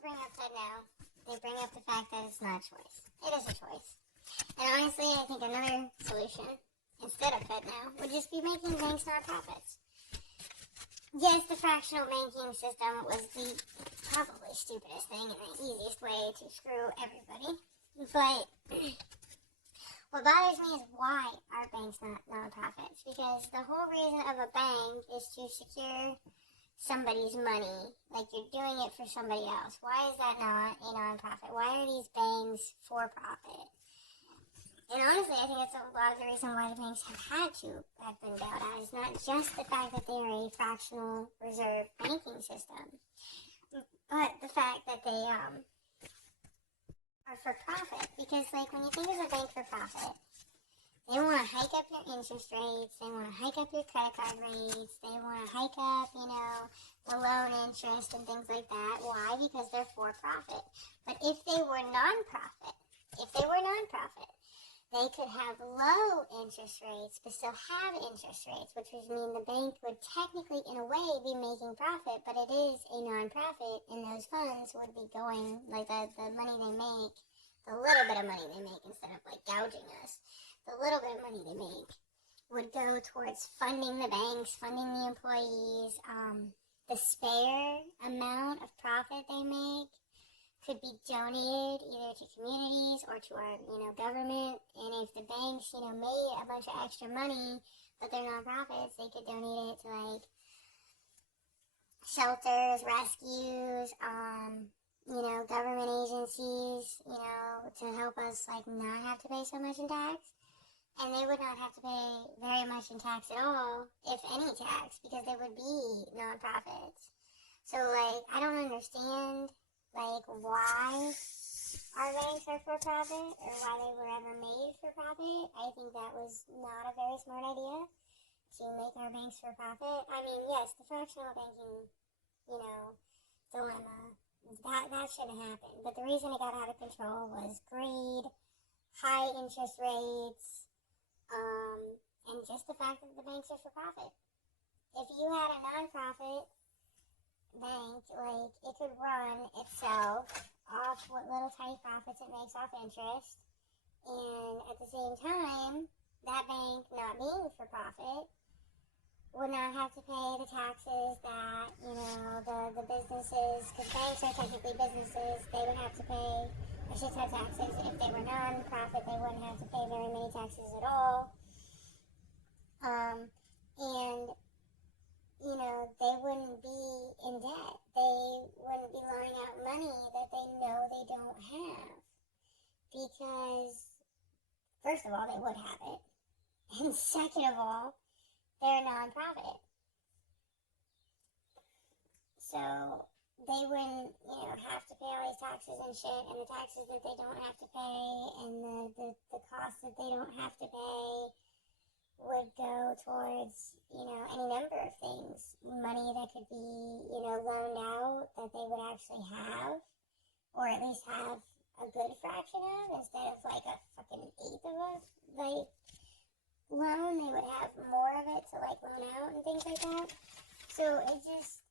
bring up FedNow, they bring up the fact that it's not a choice. It is a choice. And honestly, I think another solution, instead of FedNow, would just be making banks nonprofits. Yes, the fractional banking system was the probably stupidest thing and the easiest way to screw everybody. But what bothers me is why are banks not nonprofits? Because the whole reason of a bank is to secure somebody's money, like you're doing it for somebody else. Why is that not a nonprofit? Why are these banks for profit? And honestly, I think it's a lot of the reason why the banks have had to have been bailed out. It's not just the fact that they're a fractional reserve banking system, but the fact that they are for profit. Because, like, when you think of a bank for profit, they want to hike up your interest rates, they want to hike up your credit card rates, they want to hike up, the loan interest and things like that. Why? Because they're for profit. But if they were nonprofit, they could have low interest rates, but still have interest rates, which would mean the bank would technically, in a way, be making profit, but it is a nonprofit, and those funds would be going, like the money they make, the little bit of money they make, instead of, like, gouging us, the little bit of money they make would go towards funding the banks, funding the employees. The spare amount of profit they make could be donated either to communities or to our, government. And if the banks, made a bunch of extra money, but they're nonprofits, they could donate it to, like, shelters, rescues, government agencies, to help us, like, not have to pay so much in tax. And they would not have to pay very much in tax at all, if any tax, because they would be nonprofits. So, like, I don't understand, like, why our banks are for profit, or why they were ever made for profit. I think that was not a very smart idea, to make our banks for profit. I mean, yes, the fractional banking, dilemma, that shouldn't happen. But the reason it got out of control was greed, high interest rates, and just the fact that the banks are for profit. If you had a nonprofit bank, like, it could run itself off what little tiny profits it makes off interest, and at the same time, that bank, not being for profit, would not have to pay the taxes that, the businesses, because banks are technically businesses, they would have to pay a shit ton of taxes. If they were non-profit, they wouldn't have to pay very many taxes at all. And, they wouldn't be in debt. They wouldn't be loaning out money that they know they don't have. Because, first of all, they would have it. And second of all, they're a non-profit. So they wouldn't, have to pay all these taxes and shit, and the taxes that they don't have to pay, and the costs that they don't have to pay would go towards, any number of things. Money that could be, loaned out that they would actually have, or at least have a good fraction of, instead of, like, a fucking eighth of a, like, loan. They would have more of it to, like, loan out and things like that. So it just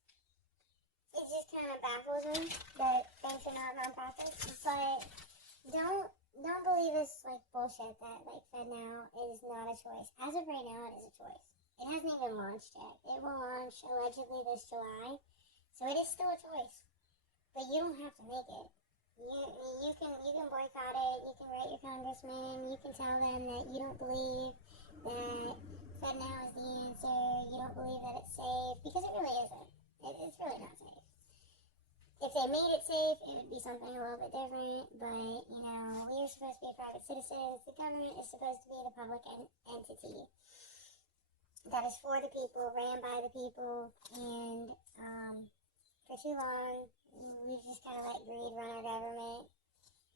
kind of baffles me that banks are not nonprofits. But don't believe this, like, bullshit that, like, FedNow is not a choice. As of right now, it is a choice. It hasn't even launched yet. It will launch allegedly this July, so it is still a choice. But you don't have to make it. You can boycott it. You can write your congressman. You can tell them that you don't believe that FedNow is the answer. You don't believe that it's safe, because it really isn't. It's really not safe. If they made it safe, it would be something a little bit different, but, we are supposed to be private citizens. The government is supposed to be the public entity that is for the people, ran by the people, and for too long, we've just kind of let greed run our government,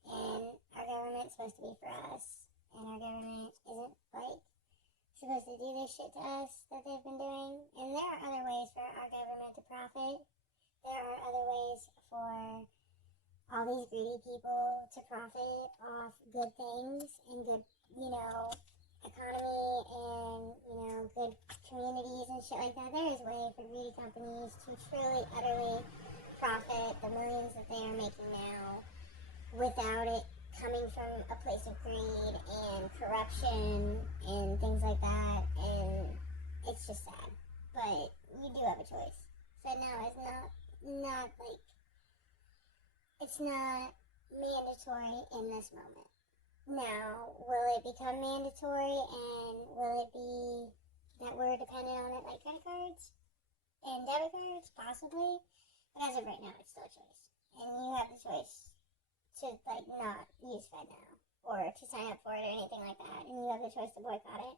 and our government's supposed to be for us, and our government isn't, like, supposed to do this shit to us that they've been doing. And there are other ways for our government to profit. There are other ways for all these greedy people to profit off good things and good, economy and, good communities and shit like that. There is a way for greedy companies to truly, utterly profit the millions that they are making corruption and things like that, and it's just sad. But you do have a choice. FedNow is not like, it's not mandatory in this moment. Now, will it become mandatory, and will it be that we're dependent on it like credit cards and debit cards? Possibly. But as of right now, it's still a choice. And you have the choice to, like, not use FedNow or to sign up for it or anything like that. And you have the choice to boycott it.